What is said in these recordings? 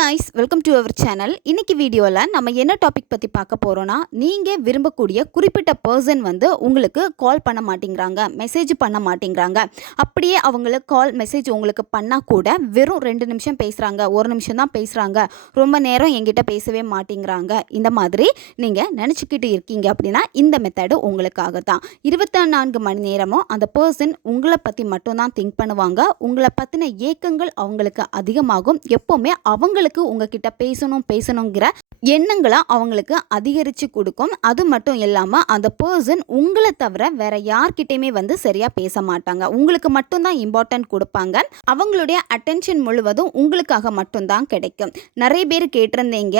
Guys welcome to our channel இன்றைக்கி வீடியோவில் நம்ம என்ன டாபிக் பற்றி பார்க்க போகிறோன்னா நீங்கள் விரும்பக்கூடிய குறிப்பிட்ட பர்சன் வந்து உங்களுக்கு கால் பண்ண மாட்டேங்கிறாங்க மெசேஜ் பண்ண மாட்டேங்கிறாங்க. அப்படியே அவங்களுக்கு கால் மெசேஜ் உங்களுக்கு பண்ணால் கூட வெறும் ரெண்டு நிமிஷம் பேசுகிறாங்க ஒரு நிமிஷம் தான் பேசுகிறாங்க ரொம்ப நேரம் எங்கிட்ட பேசவே மாட்டேங்கிறாங்க. இந்த மாதிரி நீங்கள் நினச்சிக்கிட்டு இருக்கீங்க அப்படின்னா இந்த மெத்தடு உங்களுக்காக தான். இருபத்தி நான்கு மணி நேரமும் அந்த பர்சன் உங்களை பற்றி மட்டும்தான் திங்க் பண்ணுவாங்க. உங்களை பற்றின ஏக்கங்கள் அவங்களுக்கு அதிகமாகும். எப்போவுமே அவங்களுக்கு உங்ககிட்ட பேசணும் பேசணுங்கிற எண்ணங்களை அவங்களுக்கு அதிகரித்து கொடுக்கும். அது மட்டும் இல்லாமல் அந்த பர்சன் உங்களை தவிர வேற யார்கிட்டையுமே வந்து சரியாக பேச மாட்டாங்க. உங்களுக்கு மட்டும்தான் இம்பார்ட்டன்ட் கொடுப்பாங்க. அவங்களுடைய அட்டென்ஷன் முழுவதும் உங்களுக்காக மட்டும்தான் கிடைக்கும். நிறைய பேர் கேட்டிருந்தீங்க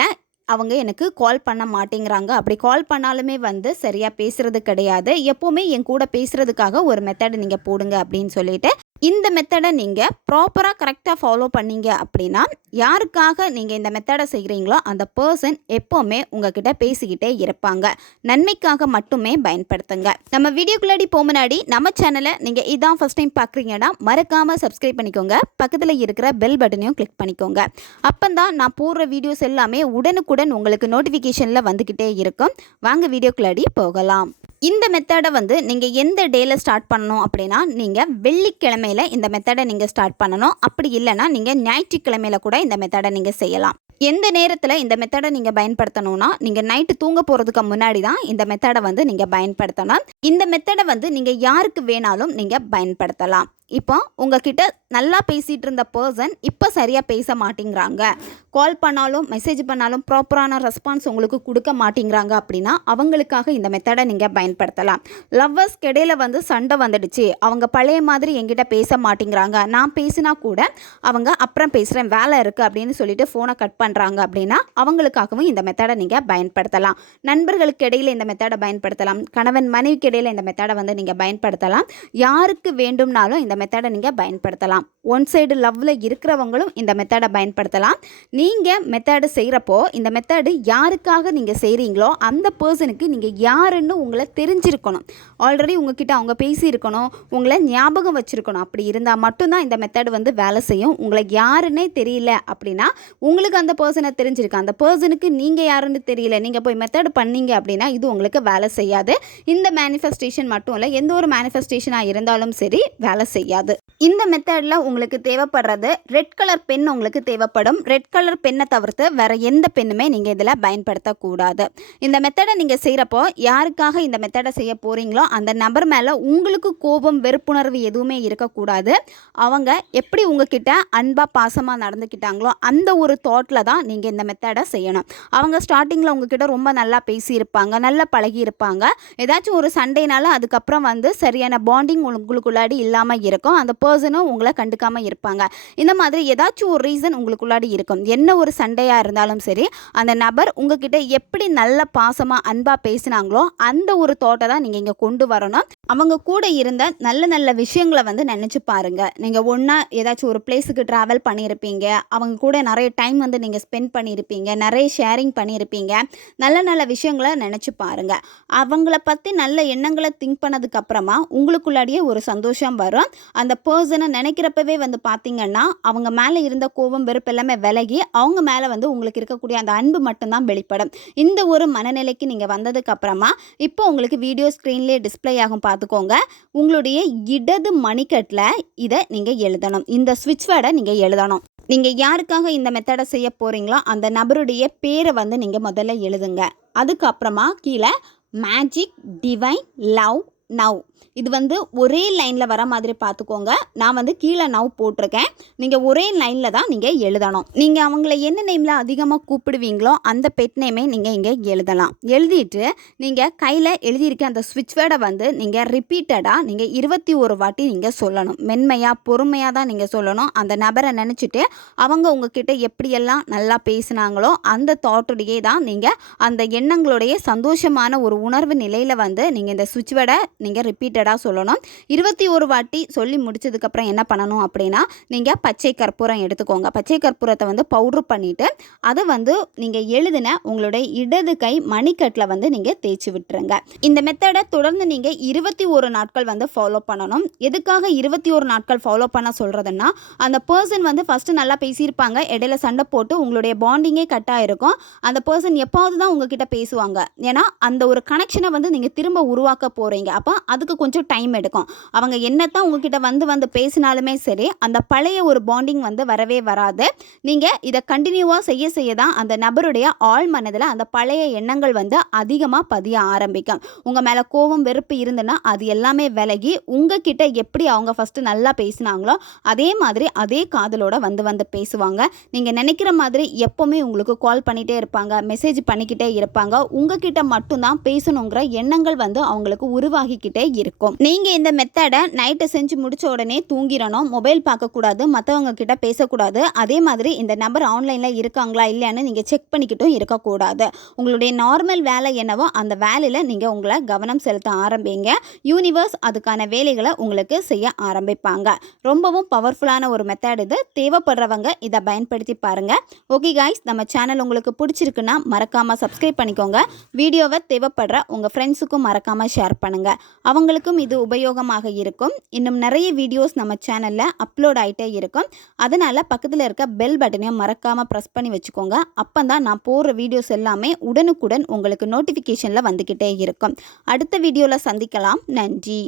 அவங்க எனக்கு கால் பண்ண மாட்டேங்கிறாங்க. அப்படி கால் பண்ணாலுமே வந்து சரியாக பேசுகிறது கிடையாது. எப்போவுமே என் கூட பேசுகிறதுக்காக ஒரு மெத்தட் நீங்கள் போடுங்க அப்படின்னு சொல்லிட்டு இந்த மெத்தடை நீங்கள் ப்ராப்பராக கரெக்டாக ஃபாலோ பண்ணீங்க அப்படின்னா யாருக்காக நீங்கள் இந்த மெத்தடை செய்கிறீங்களோ அந்த பர்சன் எப்போவுமே உங்ககிட்ட பேசிக்கிட்டே இருப்பாங்க. நன்மைக்காக மட்டுமே பயன்படுத்துங்க. நம்ம வீடியோக்குள்ளாடி போக முன்னாடி நம்ம சேனலை நீங்கள் இதான் ஃபஸ்ட் டைம் பார்க்குறீங்கன்னா மறக்காமல் சப்ஸ்கிரைப் பண்ணிக்கோங்க. பக்கத்தில் இருக்கிற பெல் பட்டனையும் கிளிக் பண்ணிக்கோங்க. அப்போ நான் போடுற வீடியோஸ் எல்லாமே உடனுக்குடன் உங்களுக்கு நோட்டிஃபிகேஷனில் வந்துக்கிட்டே இருக்கும். வாங்க வீடியோக்குள்ளாடி போகலாம். இந்த மெத்தடை வந்து நீங்கள் எந்த டேயில் ஸ்டார்ட் பண்ணணும் அப்படின்னா நீங்கள் வெள்ளிக்கிழமையில் இந்த மெத்தடை நீங்கள் ஸ்டார்ட் பண்ணணும். அப்படி இல்லைன்னா நீங்கள் ஞாயிற்றுக்கிழமையில கூட இந்த மெத்தடை நீங்கள் செய்யலாம். எந்த நேரத்தில் இந்த மெத்தடை நீங்கள் பயன்படுத்தணும்னா நீங்கள் நைட்டு தூங்க போகிறதுக்கு முன்னாடி தான் இந்த மெத்தடை வந்து நீங்கள் பயன்படுத்தணும். இந்த மெத்தடை வந்து நீங்கள் யாருக்கு வேணாலும் நீங்கள் பயன்படுத்தலாம். இப்போ உங்ககிட்ட நல்லா பேசிகிட்டு இருந்த பர்சன் இப்போ சரியாக பேச மாட்டேங்கிறாங்க. கால் பண்ணாலும் மெசேஜ் பண்ணாலும் ப்ராப்பரான ரெஸ்பான்ஸ் உங்களுக்கு கொடுக்க மாட்டேங்கிறாங்க அப்படின்னா அவங்களுக்காக இந்த மெத்தடை நீங்கள் பயன்படுத்தலாம். லவ்வர்ஸ் இடையில வந்து சண்டை வந்துடுச்சு. அவங்க பழைய மாதிரி என்கிட்ட பேச மாட்டேங்கிறாங்க. நான் பேசினா கூட அவங்க அப்புறம் பேசுகிறேன் வேலை இருக்குது அப்படின்னு சொல்லிட்டு ஃபோனை கட் பண்ணுறாங்க அப்படின்னா அவங்களுக்காகவும் இந்த மெத்தடை நீங்கள் பயன்படுத்தலாம். நண்பர்களுக்கு இடையில் இந்த மெத்தடை பயன்படுத்தலாம். கணவன் மனைவிக்கு இடையில் இந்த மெத்தடை வந்து நீங்கள் பயன்படுத்தலாம். யாருக்கு வேண்டும்னாலும் இந்த மெத்தடை நீங்கள் பயன்படுத்தலாம். ஒன் சைடு லவ்வில் இருக்கிறவங்களும் இந்த மெத்தடை பயன்படுத்தலாம். நீங்கள் மெத்தடு செய்கிறப்போ இந்த மெத்தடு யாருக்காக நீங்கள் செய்கிறீங்களோ அந்த பர்சனுக்கு நீங்கள் யாருன்னு உங்களை தெரிஞ்சிருக்கணும். ஆல்ரெடி உங்ககிட்ட அவங்க பேசியிருக்கணும் உங்களை ஞாபகம் வச்சுருக்கணும். அப்படி இருந்தால் மட்டும்தான் இந்த மெத்தடு வந்து வேலை செய்யும். உங்களை யாருன்னே தெரியல அப்படின்னா உங்களுக்கு அந்த பர்சனை தெரிஞ்சிருக்கு. அந்த பர்சனுக்கு நீங்கள் யாருன்னு தெரியல. நீங்கள் போய் மெத்தடு பண்ணீங்க அப்படின்னா இது உங்களுக்கு வேலை செய்யாது. இந்த மேனிஃபெஸ்டேஷன் மட்டும் இல்லை எந்த ஒரு மேனிஃபெஸ்டேஷனாக இருந்தாலும் சரி வேலை செய்யாது. இந்த மெத்தடில் உங்களுக்கு தேவைப்படுறது ரெட் கலர் பென் உங்களுக்கு தேவைப்படும். ரெட் கலர் பென்னை தவிர்த்து வேறு எந்த பெண்ணுமே நீங்கள் இதில் பயன்படுத்தக்கூடாது. இந்த மெத்தடை நீங்கள் செய்கிறப்போ யாருக்காக இந்த மெத்தடை செய்ய போகிறீங்களோ அந்த நபர் மேலே உங்களுக்கு கோபம் வெறுப்புணர்வு எதுவுமே இருக்கக்கூடாது. அவங்க எப்படி உங்ககிட்ட அன்பாக பாசமாக நடந்துக்கிட்டாங்களோ அந்த ஒரு தாட்டில் தான் நீங்கள் இந்த மெத்தடை செய்யணும். அவங்க ஸ்டார்டிங்கில் உங்ககிட்ட ரொம்ப நல்லா பேசியிருப்பாங்க நல்லா பழகியிருப்பாங்க. ஏதாச்சும் ஒரு சண்டைனால அதுக்கப்புறம் வந்து சரியான பாண்டிங் உங்களுக்குள்ளாடி இல்லாமல் இருக்கும். அந்த பர்சனும் உங்களை கண்டுக்காமல் இருப்பாங்க. இந்த மாதிரி ஏதாச்சும் ஒரு ரீசன் உங்களுக்குள்ளாடி இருக்கும். என்ன ஒரு சண்டையாக இருந்தாலும் சரி அந்த நபர் உங்ககிட்ட எப்படி நல்ல பாசமாக அன்பாக பேசினாங்களோ அந்த ஒரு தோட்டை தான் நீங்கள் இங்கே கொண்டு வரணும். அவங்க கூட இருந்த நல்ல நல்ல விஷயங்களை வந்து நினச்சி பாருங்க. நீங்கள் ஒன்றா ஏதாச்சும் ஒரு பிளேஸுக்கு ட்ராவல் பண்ணியிருப்பீங்க. அவங்க கூட நிறைய டைம் வந்து நீங்கள் ஸ்பெண்ட் பண்ணியிருப்பீங்க. நிறைய ஷேரிங் பண்ணியிருப்பீங்க. நல்ல நல்ல விஷயங்களை நினச்சி பாருங்க. அவங்கள பற்றி நல்ல எண்ணங்களை திங்க் பண்ணதுக்கப்புறமா உங்களுக்குள்ளாடியே ஒரு சந்தோஷம் வரும். அந்த பர்சனை நினைக்கிறப்பவே வந்து பார்த்தீங்கன்னா அவங்க மேலே இருந்த கோபம் வெறுப்பு எல்லாமே விலகி அவங்க மேலே வந்து உங்களுக்கு இருக்கக்கூடிய அந்த அன்பு மட்டும்தான் வெளிப்படும். இந்த ஒரு மனநிலைக்கு நீங்கள் வந்ததுக்கு அப்புறமா இப்போ உங்களுக்கு வீடியோ ஸ்க்ரீன்லேயே டிஸ்ப்ளே ஆகும் பார்த்துக்கோங்க உங்களுடைய இடது மணிக்கட்டில் இதை நீங்கள் எழுதணும். இந்த ஸ்விட்ச் வேர்டை நீங்கள் எழுதணும். நீங்கள் யாருக்காக இந்த மெத்தடை செய்ய போகிறீங்களோ அந்த நபருடைய பேரை வந்து நீங்கள் முதல்ல எழுதுங்க. அதுக்கப்புறமா கீழே மேஜிக் டிவைன் லவ் நவ் இது வந்து ஒரே லைனில் வர மாதிரி பார்த்துக்கோங்க. நான் வந்து கீழே நவ் போட்டிருக்கேன். நீங்கள் ஒரே லைனில் தான் நீங்கள் எழுதணும். நீங்கள் அவங்கள என்ன நேமில் அதிகமாக கூப்பிடுவீங்களோ அந்த பெட் நேமே நீங்கள் இங்கே எழுதலாம். எழுதிட்டு நீங்கள் கையில் எழுதியிருக்க அந்த ஸ்விட்ச் வேர்டை வந்து நீங்கள் ரிப்பீட்டடாக நீங்கள் இருபத்தி ஒரு வாட்டி நீங்கள் சொல்லணும். மென்மையாக பொறுமையாக தான் நீங்கள் சொல்லணும். அந்த நபரை நினச்சிட்டு அவங்க உங்ககிட்ட எப்படியெல்லாம் நல்லா பேசினாங்களோ அந்த தாட்டுடையே தான் நீங்கள் அந்த எண்ணங்களுடைய சந்தோஷமான ஒரு உணர்வு நிலையில் வந்து நீங்கள் இந்த ஸ்விட்ச் வேர்டை நீங்கள் ரிப்பீட் ரிப்பீட்டடாக சொல்லணும். இருபத்தி ஒரு வாட்டி சொல்லி முடிச்சதுக்கப்புறம் என்ன பண்ணணும் அப்படின்னா நீங்கள் பச்சை கற்பூரம் எடுத்துக்கோங்க. பச்சை கற்பூரத்தை வந்து பவுட்ரு பண்ணிவிட்டு அதை வந்து நீங்கள் எழுதின உங்களுடைய இடது கை மணிக்கட்டில் வந்து நீங்கள் தேய்ச்சி விட்டுருங்க. இந்த மெத்தடை தொடர்ந்து நீங்கள் இருபத்தி ஒரு நாட்கள் வந்து ஃபாலோ பண்ணணும். எதுக்காக இருபத்தி ஒரு நாட்கள் ஃபாலோ பண்ண சொல்கிறதுன்னா அந்த பர்சன் வந்து ஃபஸ்ட்டு நல்லா பேசியிருப்பாங்க. இடையில சண்டை போட்டு உங்களுடைய பாண்டிங்கே கட் ஆகிருக்கும் அந்த பர்சன் எப்போது தான் உங்ககிட்ட பேசுவாங்க. ஏன்னா அந்த ஒரு கனெக்ஷனை வந்து நீங்கள் திரும்ப உருவாக்க போகிறீங்க அப்போ அதுக்கு கொஞ்சம் டைம் எடுக்கும். அவங்க என்னத்தான் உங்ககிட்ட வந்து வந்து பேசினாலுமே சரி அந்த பழைய ஒரு பாண்டிங் வந்து வரவே வராது. நீங்கள் இதை கண்டினியூவாக செய்ய செய்ய தான் அந்த நபருடைய ஆள் மனதில் அந்த பழைய எண்ணங்கள் வந்து அதிகமாக பதிய ஆரம்பிக்கும். உங்கள் மேலே கோபம் வெறுப்பு இருந்துன்னா அது எல்லாமே விலகி உங்ககிட்ட எப்படி அவங்க ஃபஸ்ட்டு நல்லா பேசினாங்களோ அதே மாதிரி அதே காதலோட வந்து வந்து பேசுவாங்க. நீங்கள் நினைக்கிற மாதிரி எப்போவுமே உங்களுக்கு கால் பண்ணிகிட்டே இருப்பாங்க மெசேஜ் பண்ணிக்கிட்டே இருப்பாங்க. உங்ககிட்ட மட்டும்தான் பேசணுங்கிற எண்ணங்கள் வந்து அவங்களுக்கு உருவாகிக்கிட்டே இருக்கும் இருக்கும். நீங்கள் இந்த மெத்தடை நைட்டு செஞ்சு முடிச்ச உடனே தூங்கிடணும். மொபைல் பார்க்கக்கூடாது. மற்றவங்க கிட்ட பேசக்கூடாது. அதே மாதிரி இந்த நபர் ஆன்லைனில் இருக்காங்களா இல்லையான்னு நீங்கள் செக் பண்ணிக்கிட்டும் இருக்கக்கூடாது. உங்களுடைய நார்மல் வேலை என்னவோ அந்த வேலையில் நீங்கள் உங்களை கவனம் செலுத்த ஆரம்பிங்க. யூனிவர்ஸ் அதுக்கான வேலைகளை உங்களுக்கு செய்ய ஆரம்பிப்பாங்க. ரொம்பவும் பவர்ஃபுல்லான ஒரு மெத்தட் இது. தேவைப்படுறவங்க இதை பயன்படுத்தி பாருங்கள் ஓகே காய்ஸ் நம்ம சேனல் உங்களுக்கு பிடிச்சிருக்குன்னா மறக்காமல் சப்ஸ்கிரைப் பண்ணிக்கோங்க. வீடியோவை தேவைப்படுற உங்கள் ஃப்ரெண்ட்ஸுக்கும் மறக்காமல் ஷேர் பண்ணுங்கள் உங்களுக்கும் இது உபயோகமாக இருக்கும். இன்னும் நிறைய வீடியோஸ் நம்ம சேனலில் அப்லோட் ஆகிட்டே இருக்கும். அதனால் பக்கத்தில் இருக்க பெல் பட்டனையும் மறக்காமல் ப்ரெஸ் பண்ணி வச்சுக்கோங்க. அப்போ தான் நான் போடுற வீடியோஸ் எல்லாமே உடனுக்குடன் உங்களுக்கு நோட்டிஃபிகேஷனில் வந்துக்கிட்டே இருக்கும். அடுத்த வீடியோவில் சந்திக்கலாம். நன்றி.